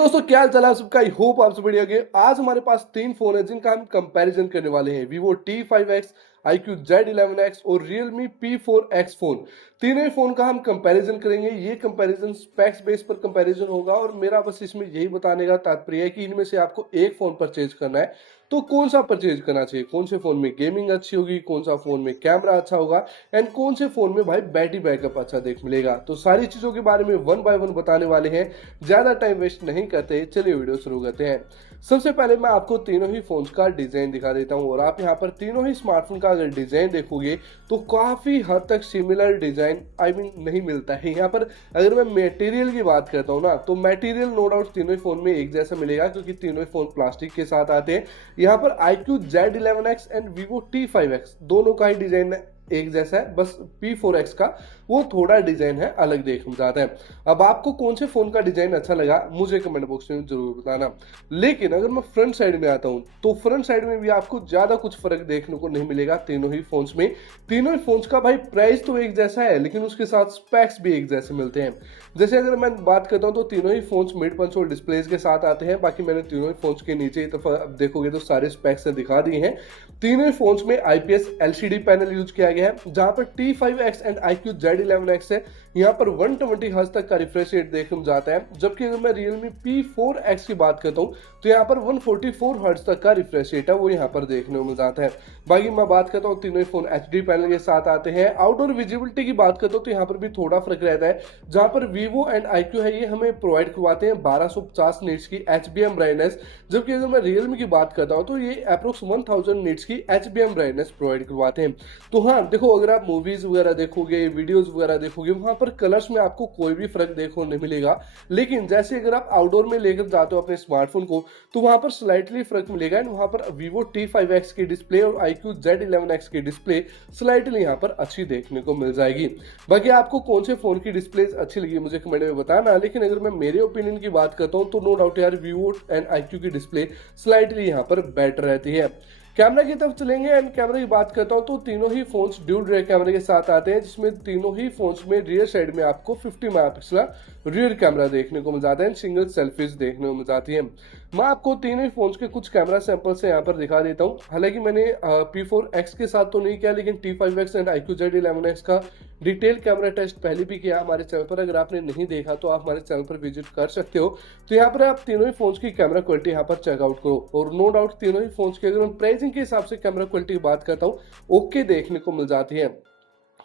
दोस्तों, क्या हाल चाल है आप सबका। आई होप आप सब बढ़िया होंगे। आज हमारे पास तीन फोन है जिनका हम कंपैरिजन करने वाले हैं। Vivo T5X, iQOO Z11X और Realme P4X फोन। तीनों ही फोन का हम कंपैरिजन करेंगे। ये कंपैरिजन स्पेक्स बेस पर कंपैरिजन होगा और मेरा बस इसमें यही बताने का तात्पर्य है कि इनमें से आपको एक फोन परचेज करना है तो कौन सा परचेज करना चाहिए, कौन से फोन में गेमिंग अच्छी होगी, कौन सा फोन में कैमरा अच्छा होगा एंड कौन से फोन में भाई बैटरी बैकअप अच्छा देख मिलेगा। तो सारी चीजों के बारे में वन बाय वन बताने वाले हैं। ज्यादा टाइम वेस्ट नहीं करते, चलिए वीडियो शुरू करते हैं। सबसे पहले मैं आपको तीनों ही फोन्स का डिजाइन दिखा देता हूं और आप यहां पर तीनों ही स्मार्टफोन का अगर डिजाइन देखोगे तो काफी हद तक सिमिलर डिजाइन नहीं मिलता है यहाँ पर। अगर मैं मटेरियल की बात करता हूँ ना, तो मटेरियल नो डाउट तीनों ही फोन में एक जैसा मिलेगा क्योंकि तीनों ही फोन प्लास्टिक के साथ आते हैं। यहाँ पर iQOO Z11X and Vivo T5X दोनों का ही डिजाइन एक जैसा है, बस P4X का वो थोड़ा डिजाइन है अलग देखने में जाता है। अब आपको कौन से फोन का डिजाइन अच्छा लगा मुझे कमेंट बॉक्स में जरूर बताना। लेकिन अगर मैं फ्रंट साइड में आता हूं तो फ्रंट साइड में भी आपको ज्यादा कुछ फर्क देखने को नहीं मिलेगा तीनों ही फोन्स में। तीनों ही फोन्स का भाई प्राइस तो एक जैसा है लेकिन उसके साथ स्पेक्स भी एक जैसे मिलते हैं। जैसे अगर मैं बात करता हूं तो तीनों ही फोन्स मिड पंच और डिस्प्लेज के साथ आते हैं। बाकी मैंने तीनों ही फोन्स के नीचे की तरफ देखोगे तो सारे स्पेक्स दिखा दिए हैं। तीनों ही फोन्स में IPS LCD पैनल यूज किया गया है। जहां पर T5X एंड iQOO Z11X है, यहाँ पर 120 हर्ट्ज तक का रिफ्रेश रेट देखने में जाता है। जबकि अगर मैं Realme P4X की बात करता हूँ तो यहाँ पर 144 हर्ट्ज तक का रिफ्रेश रेट है वो यहाँ पर देखने को मिल जाता है। बाकी मैं बात करता हूँ तीनों ही फोन HD पैनल के साथ आते हैं। आउटडोर विजिबिलिटी की बात करता हूँ तो यहाँ पर भी थोड़ा फर्क रहता है। जहां पर Vivo एंड iQOO है ये हमें प्रोवाइड करवाते हैं 1250 निट्स की HBM ब्राइटनेस, जबकि अगर मैं Realme की बात करता हूँ तो ये अप्रोक्स 1000 निट्स की HBM ब्राइटनेस प्रोवाइड करवाते हैं। तो हाँ देखो, अगर आप मूवीज वगैरह देखोगे, वीडियोस वगैरह देखोगे, वहां पर कलर्स में आपको कोई भी फर्क देखने नहीं मिलेगा। लेकिन जैसे अगर आप आउटडोर में लेकर जाते हो अपने स्मार्टफोन को तो वहां पर स्लाइटली फर्क मिलेगा एंड वहां पर Vivo T5X की डिस्प्ले और iQOO Z11X की डिस्प्ले स्लाइटली यहाँ पर अच्छी देखने को मिल जाएगी। बाकी आपको कौन से फोन की डिस्प्ले अच्छी लगी मुझे कमेंट में बताना। लेकिन अगर मैं मेरे ओपिनियन की बात करता हूँ तो नो डाउट यार Vivo एंड iQOO की डिस्प्ले स्लाइटली यहाँ पर बेटर रहती है। कैमरा की तरफ चलेंगे एंड कैमरा की बात करता हूं तो तीनों ही फोन्स ड्यूल रियर कैमरे के साथ आते हैं, जिसमें तीनों ही फोन्स में रियर साइड में आपको 50 मेगापिक्सल रियर कैमरा देखने को मिल जाता है। सिंगल सेल्फीज देखने को मिल जाती है। मैं आपको तीनों ही फोन्स के कुछ कैमरा सैंपल से यहाँ पर दिखा देता हूँ। हालांकि मैंने P4X के साथ तो नहीं किया, लेकिन T5X एंड iQOO Z11X का डिटेल कैमरा टेस्ट पहले भी किया हमारे चैनल पर। अगर आपने नहीं देखा तो आप हमारे चैनल पर विजिट कर सकते हो। तो यहाँ पर आप तीनों ही फोन्स की कैमरा क्वालिटी यहाँ पर चेकआउट करो और नो डाउट तीनों ही फोन्स की अगर मैं प्राइसिंग के हिसाब से कैमरा क्वालिटी की बात करता हूँ ओके देखने को मिल जाती है।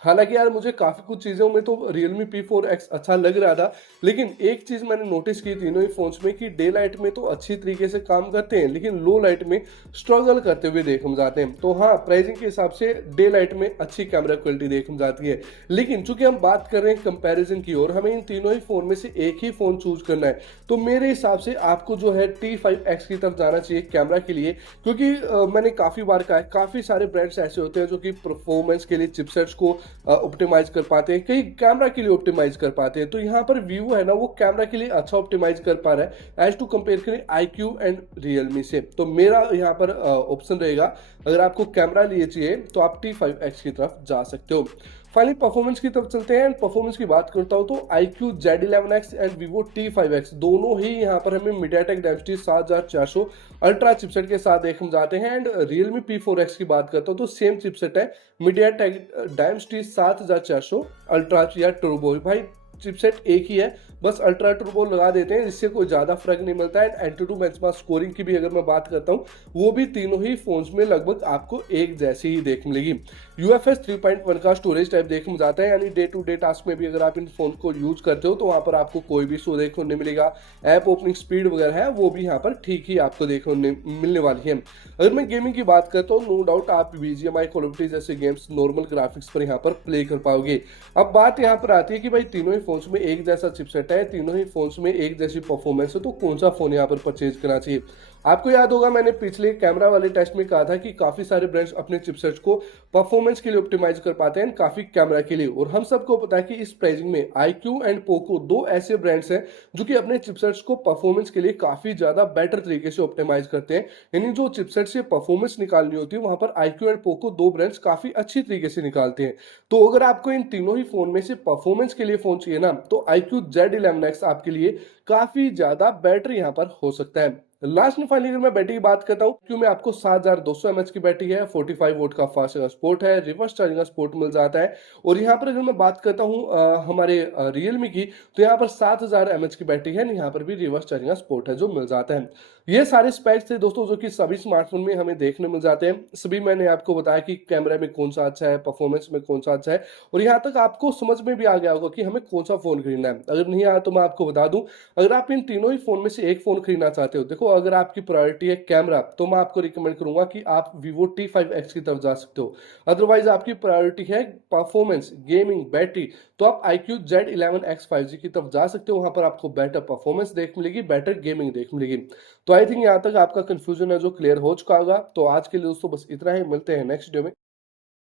हालांकि यार मुझे काफी कुछ चीजों में तो Realme P4X अच्छा लग रहा था, लेकिन एक चीज मैंने नोटिस की तीनों ही फोन्स में कि डे लाइट में तो अच्छी तरीके से काम करते हैं लेकिन लो लाइट में स्ट्रगल करते हुए देख हम जाते हैं। तो हाँ, प्राइसिंग के हिसाब से डे लाइट में अच्छी कैमरा क्वालिटी देख हम जाती है। लेकिन चूंकि हम बात कर रहे हैं कंपैरिजन की और हमें इन तीनों ही फोन में से एक ही फोन चूज करना है, तो मेरे हिसाब से आपको जो है T5X की तरफ जाना चाहिए कैमरा के लिए। क्योंकि मैंने काफी बार कहा है काफी सारे ब्रांड्स ऐसे होते हैं जो कि परफॉर्मेंस के लिए चिपसेट्स को ऑप्टिमाइज कर पाते हैं, कई कैमरा के लिए ऑप्टिमाइज कर पाते हैं। तो यहाँ पर Vivo है ना, वो कैमरा के लिए अच्छा ऑप्टिमाइज कर पा रहा है एज टू कंपेयर करें iQOO एंड Realme से। तो मेरा यहाँ पर ऑप्शन रहेगा, अगर आपको कैमरा लिए चाहिए तो आप T5X की तरफ जा सकते हो। फाइनली परफॉर्मेंस की तरफ चलते हैं। परफॉर्मेंस की बात करता हूं तो iQOO Z11X and Vivo T5X दोनों ही यहां पर हमें MediaTek Dimensity 7400 अल्ट्रा चिपसेट के साथ देख हम जाते हैं। एंड Realme P4X की बात करता हूं तो सेम चिपसेट है MediaTek Dimensity 7400 अल्ट्रा या टर्बो। भाई चिपसेट एक ही है, बस अल्ट्रा टर्बो लगा देते हैं, इससे कोई ज्यादा फर्क नहीं मिलता है। एंटूटू बेंचमार्क स्कोरिंग की भी अगर मैं बात करता हूं वो भी तीनों ही फोन्स में लगभग आपको एक जैसी ही देख मिलेगी। UFS 3.1 का स्टोरेज टाइप देख में जाता है, यानी डे टू डे टास्क में भी अगर आप इन फोन को यूज करते हो तो वहां पर आपको कोई भी इशू देखने नहीं मिलेगा। ऐप ओपनिंग स्पीड वगैरह है वो भी यहाँ पर ठीक ही आपको देखने मिलने वाली है। अगर मैं गेमिंग की बात करता हूँ नो डाउट आप BGMI कॉल ऑफ ड्यूटी जैसे गेम्स नॉर्मल ग्राफिक्स पर यहाँ पर प्ले कर पाओगे। अब बात यहाँ पर आती है कि भाई तीनों ही फोन्स में एक जैसा चिपसेट है, तीनों ही फोन्स में एक जैसी परफॉर्मेंस है, तो कौन सा फोन यहाँ पर परचेज करना चाहिए। आपको याद होगा मैंने पिछले कैमरा वाले टेस्ट में कहा था कि काफी सारे ब्रांड्स अपने चिपसेट्स को परफॉर्मेंस के लिए ऑप्टिमाइज कर पाते हैं, काफी कैमरा के लिए। और हम सबको पता है कि इस प्राइसिंग में iQOO एंड पोको दो ऐसे ब्रांड्स हैं जो कि अपने चिपसेट्स को परफॉर्मेंस के लिए काफी ज्यादा बेटर तरीके से ऑप्टिमाइज करते हैं। यानी जो चिपसेट से परफॉर्मेंस निकालनी होती है वहां पर iQOO एंड पोको दो ब्रांड्स काफी अच्छी तरीके से निकालते हैं। तो अगर आपको इन तीनों ही फोन में से परफॉर्मेंस के लिए फोन चाहिए चाहिए ना, तो iQOO Z11X आपके लिए काफी ज्यादा बेटर यहाँ पर हो सकता है। लास्ट में फाइनली अगर मैं बैटरी की बात करता हूँ, क्यों में आपको 7200 mAh की बैटरी है, 45 वोट का फास्ट चार्जिंग सपोर्ट है, रिवर्स चार्जिंग का सपोर्ट मिल जाता है। और यहाँ पर अगर मैं बात करता हूँ हमारे रियलमी की, तो यहाँ पर 7000 mAh की बैटरी है, यहाँ पर भी रिवर्स चार्जिंग का सपोर्ट है जो मिल जाता है। ये सारे स्पेक्स थे दोस्तों जो कि सभी स्मार्टफोन में हमें देखने मिल जाते हैं। सभी मैंने आपको बताया कि कैमरा में कौन सा अच्छा है, परफॉर्मेंस में कौन सा अच्छा है, और यहाँ तक आपको समझ में भी आ गया होगा कि हमें कौन सा फोन खरीदना है। अगर नहीं आया तो मैं आपको बता दूं, अगर आप इन तीनों ही फोन में से एक फोन खरीदना चाहते हो, देखो अगर आपकी प्रायोरिटी है कैमरा, तो मैं आपको रिकमेंड करूंगा कि आप Vivo T5X की तरफ जा सकते हो। अदरवाइज आपकी प्रायोरिटी है परफॉर्मेंस, गेमिंग, बैटरी, तो आप iQOO Z11X 5G की तरफ जा सकते हो। वहां पर आपको बेटर परफॉर्मेंस देख मिलेगी, बेटर गेमिंग देख मिलेगी। तो आई थिंक यहाँ तक आपका कंफ्यूजन है जो क्लियर हो चुका होगा। तो आज के लिए दोस्तों बस इतना ही, मिलते हैं नेक्स्ट वीडियो में।